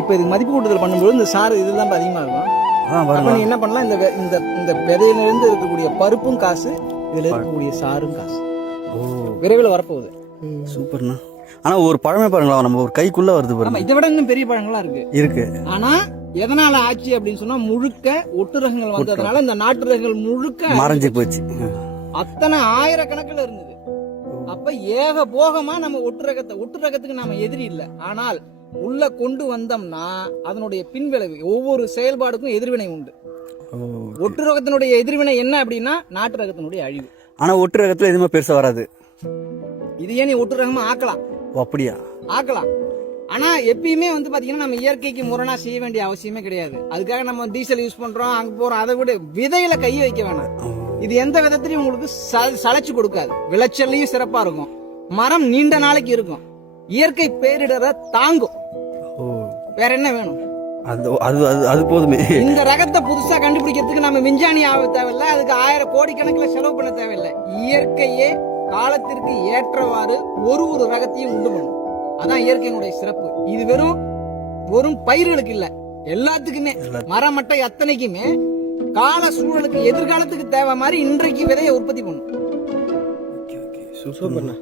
இப்போ இதுக்கு மதிப்பு கூட்டுதல் பண்ணும்போது இந்த சாறு இதெல்லாம் அதிகமாக இருக்கும். அப்ப நீ என்ன பண்ணலாம், இந்த விதையிலிருந்து இருக்கக்கூடிய பருப்பும் காசு, இதுல இருக்கக்கூடிய சாரும் காசு. விரைவில் வரப்போகுது. சூப்பர்ண்ணா. ஆனா ஒரு பழமே பாருங்களா, நம்ம ஒரு கைக்குள்ள வருது பாருங்க. இதை விட இன்னும் பெரிய பழங்களா இருக்கு. ஆனா எதனால ஆச்சு அப்படின்னு சொன்னா, முழுக்க ஒட்டு ரகங்கள் வந்ததுனால இந்த நாட்டு ரகங்கள் முழுக்க மறைஞ்சு போச்சு. அத்தனை ஆயிரக்கணக்கில் இருந்தது. அப்ப ஏக போகமா நம்ம ஒட்டு ரகத்துக்கு நாம எதிரி இல்லை. ஆனால் உள்ள கொண்டு வந்தோம்னா அதனுடைய பின்விளைவு, ஒவ்வொரு செயல்பாடுக்கும் எதிர்வினை உண்டு. ஒட்டு ரகத்தினுடைய எதிர்வினை என்ன அப்படின்னா நாட்டு ரகத்தினுடைய அழிவு. ஆனா ஒட்டு ரகத்துல எதுவுமே பெருசா வராது. இது ஏன் நீ ஒட்டு ரகமா ஆக்கலாம். அப்படியா? ஆக்கலாம். ஆனா எப்பயுமே பாத்தீங்கன்னா நம்ம இயற்கைக்கு முரணா செய்ய வேண்டிய அவசியமே கிடையாது. அதுக்காக நம்ம டீசல் யூஸ் பண்றோம், அங்க போறோம். அதை விட விதையில கை வைக்க வேணாம். இது எந்த விதத்திலையும் உங்களுக்கு சளைச்சு கொடுக்காது. விளைச்சல்லையும் சிறப்பா இருக்கும். மரம் நீண்ட நாளைக்கு இருக்கும். இயற்கை பேரிடரை தாங்கும். வேற என்ன வேணும்? அது போதுமே. இந்த ரகத்தை புதுசா கண்டுபிடிக்கிறதுக்கு நம்ம விஞ்ஞானி ஆக தேவையில்லை. அதுக்கு 1000 கோடிக்கணக்கில் செலவு பண்ண தேவையில்லை. இயற்கையே காலத்திற்கு ஏற்றவாறு ஒரு ரகத்தையும் உண்டு பண்ணும். அதான் இயற்கையினுடைய சிறப்பு. இது வெறும் பயிர்களுக்கு இல்ல, எல்லாத்துக்குமே, மரமட்டை அத்தனைக்குமே கால சூழலுக்கு எதிர்காலத்துக்கு தேவை மாதிரி இன்றைக்கு விதையை உற்பத்தி பண்ணும். சூப்பர்ண்ணா.